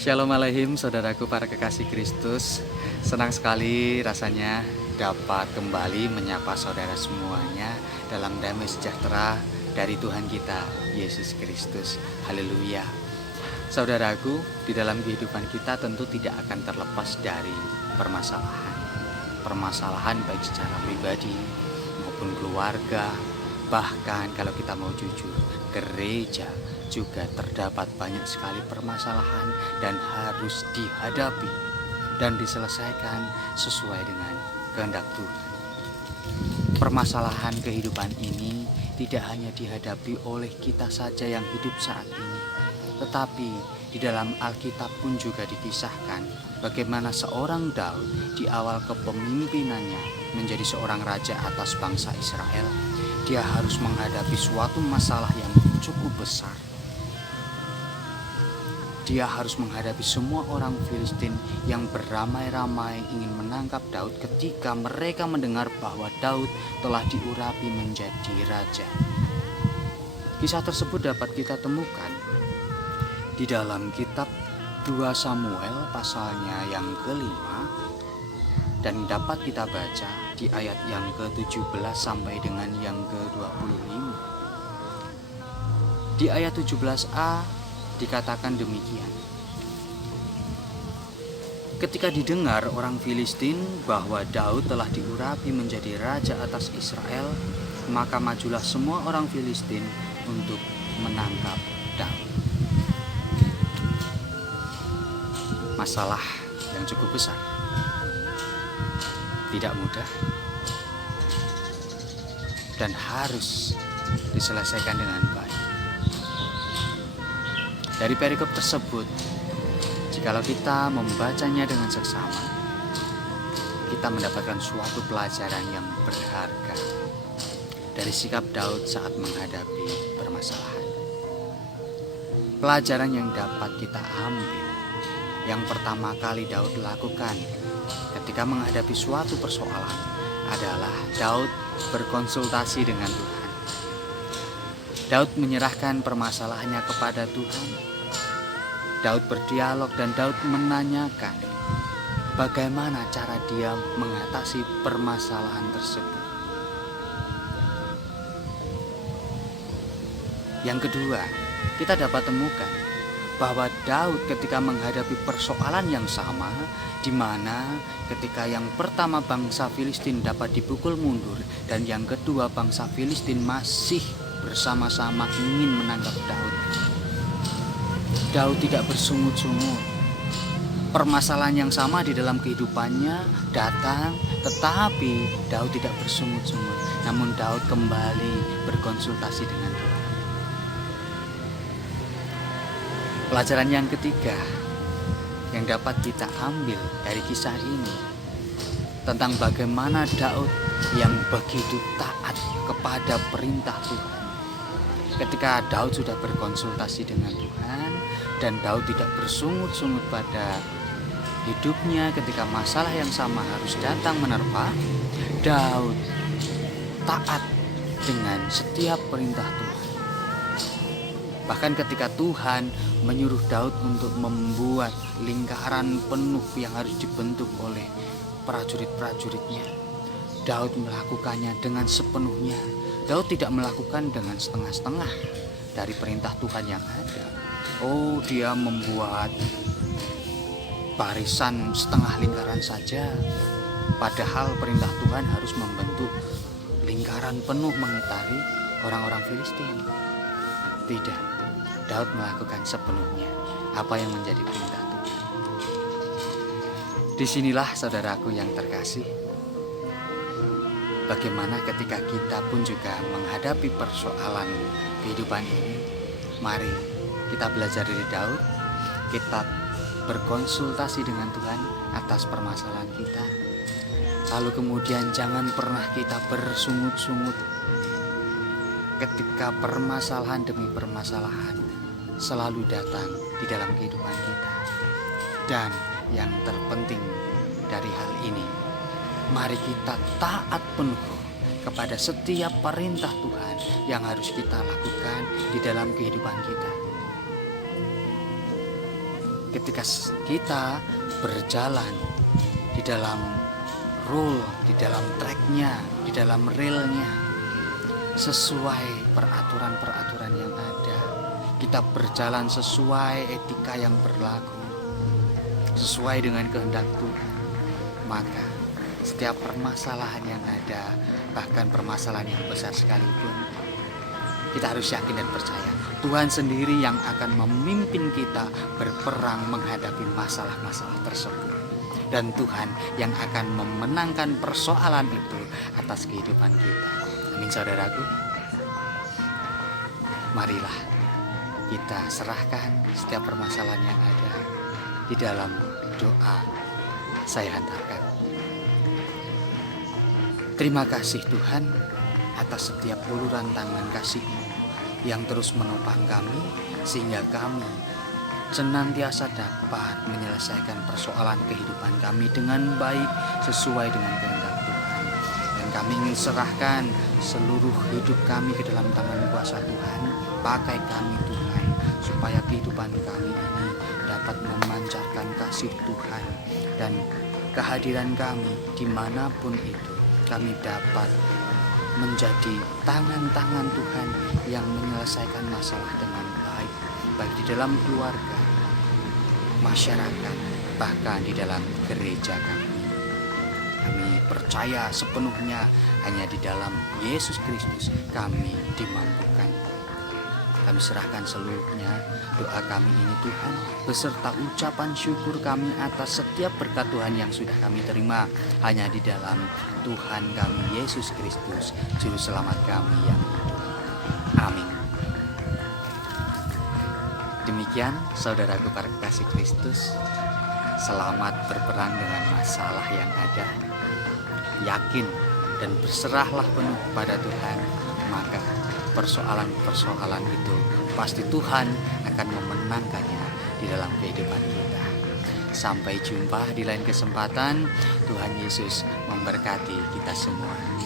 Shalom Aleihim, saudaraku para kekasih Kristus. Senang sekali rasanya dapat kembali menyapa saudara semuanya dalam damai sejahtera dari Tuhan kita, Yesus Kristus. Haleluya. Saudaraku, di dalam kehidupan kita tentu tidak akan terlepas dari permasalahan. Permasalahan baik secara pribadi maupun keluarga, bahkan kalau kita mau jujur, gereja juga terdapat banyak sekali permasalahan dan harus dihadapi dan diselesaikan sesuai dengan kehendak Tuhan. Permasalahan kehidupan ini tidak hanya dihadapi oleh kita saja yang hidup saat ini, tetapi di dalam Alkitab pun juga dikisahkan bagaimana seorang Daud di awal kepemimpinannya menjadi seorang raja atas bangsa Israel. Dia harus menghadapi suatu masalah yang cukup besar. Dia harus menghadapi semua orang Filistin yang beramai-ramai ingin menangkap Daud ketika mereka mendengar bahwa Daud telah diurapi menjadi raja. Kisah tersebut dapat kita temukan di dalam kitab 2 Samuel pasalnya yang kelima dan dapat kita baca di ayat yang ke-17 sampai dengan yang ke-25. Di ayat 17a dikatakan demikian. Ketika didengar orang Filistin bahwa Daud telah diurapi menjadi raja atas Israel, maka majulah semua orang Filistin untuk menangkap Daud. Masalah yang cukup besar, tidak mudah, dan harus diselesaikan dengan baik. Dari perikop tersebut, jikalau kita membacanya dengan seksama, kita mendapatkan suatu pelajaran yang berharga dari sikap Daud saat menghadapi permasalahan. Pelajaran yang dapat kita ambil, yang pertama kali Daud lakukan ketika menghadapi suatu persoalan adalah Daud berkonsultasi dengan Tuhan. Daud menyerahkan permasalahannya kepada Tuhan. Daud berdialog dan Daud menanyakan bagaimana cara dia mengatasi permasalahan tersebut. Yang kedua, kita dapat temukan bahwa Daud ketika menghadapi persoalan yang sama, di mana ketika yang pertama bangsa Filistin dapat dipukul mundur dan yang kedua bangsa Filistin masih bersama-sama ingin menangkap Daud. Daud tidak bersungut-sungut. Permasalahan yang sama di dalam kehidupannya datang, tetapi Daud tidak bersungut-sungut. Namun Daud kembali berkonsultasi dengan Tuhan. Pelajaran yang ketiga yang dapat kita ambil dari kisah ini tentang bagaimana Daud yang begitu taat kepada perintah Tuhan. Ketika Daud sudah berkonsultasi dengan Tuhan dan Daud tidak bersungut-sungut pada hidupnya ketika masalah yang sama harus datang menerpa, Daud taat dengan setiap perintah Tuhan. Bahkan ketika Tuhan menyuruh Daud untuk membuat lingkaran penuh yang harus dibentuk oleh prajurit-prajuritnya, Daud melakukannya dengan sepenuhnya. Daud tidak melakukan dengan setengah-setengah dari perintah Tuhan yang ada. Oh, dia membuat barisan setengah lingkaran saja, padahal perintah Tuhan harus membentuk lingkaran penuh mengitari orang-orang Filistin. Tidak, Daud melakukan sepenuhnya apa yang menjadi perintah Tuhan. Disinilah saudaraku yang terkasih, bagaimana ketika kita pun juga menghadapi persoalan kehidupan ini. Mari kita belajar dari Daud, kita berkonsultasi dengan Tuhan atas permasalahan kita. Lalu kemudian jangan pernah kita bersungut-sungut ketika permasalahan demi permasalahan selalu datang di dalam kehidupan kita. Dan yang terpenting dari hal ini, mari kita taat penuh kepada setiap perintah Tuhan yang harus kita lakukan di dalam kehidupan kita. ketika kita berjalan di dalam rule, di dalam tracknya, di dalam realnya, sesuai peraturan-peraturan yang ada, kita berjalan sesuai etika yang berlaku, sesuai dengan kehendak Tuhan, maka setiap permasalahan yang ada, bahkan permasalahan yang besar sekalipun, kita harus yakin dan percaya Tuhan sendiri yang akan memimpin kita berperang menghadapi masalah-masalah tersebut. Dan Tuhan yang akan memenangkan persoalan itu atas kehidupan kita. Amin saudaraku. Marilah kita serahkan setiap permasalahan yang ada di dalam doa saya hantarkan. Terima kasih Tuhan atas setiap uluran tangan kasih-Mu yang terus menopang kami sehingga kami senantiasa dapat menyelesaikan persoalan kehidupan kami dengan baik sesuai dengan kehendak Tuhan. Dan kami ingin serahkan seluruh hidup kami ke dalam tangan kuasa Tuhan. Pakai kami Tuhan, supaya kehidupan kami ini dapat memancarkan kasih Tuhan, dan kehadiran kami dimanapun itu, kami dapat menjadi tangan-tangan Tuhan yang menyelesaikan masalah dengan baik, baik di dalam keluarga, masyarakat, bahkan di dalam gereja kami. Kami percaya sepenuhnya hanya di dalam Yesus Kristus kami dimampukan. Kami serahkan seluruhnya doa kami ini Tuhan, beserta ucapan syukur kami atas setiap berkat Tuhan yang sudah kami terima hanya di dalam Tuhan kami Yesus Kristus, Juru Selamat kami yang hidup. Amin. Demikian saudaraku para kekasih Kristus, selamat berperang dengan masalah yang ada. Yakin dan berserahlah penuh pada Tuhan, maka persoalan-persoalan itu pasti Tuhan akan memenangkannya di dalam kehidupan kita. Sampai jumpa di lain kesempatan. Tuhan Yesus memberkati kita semua.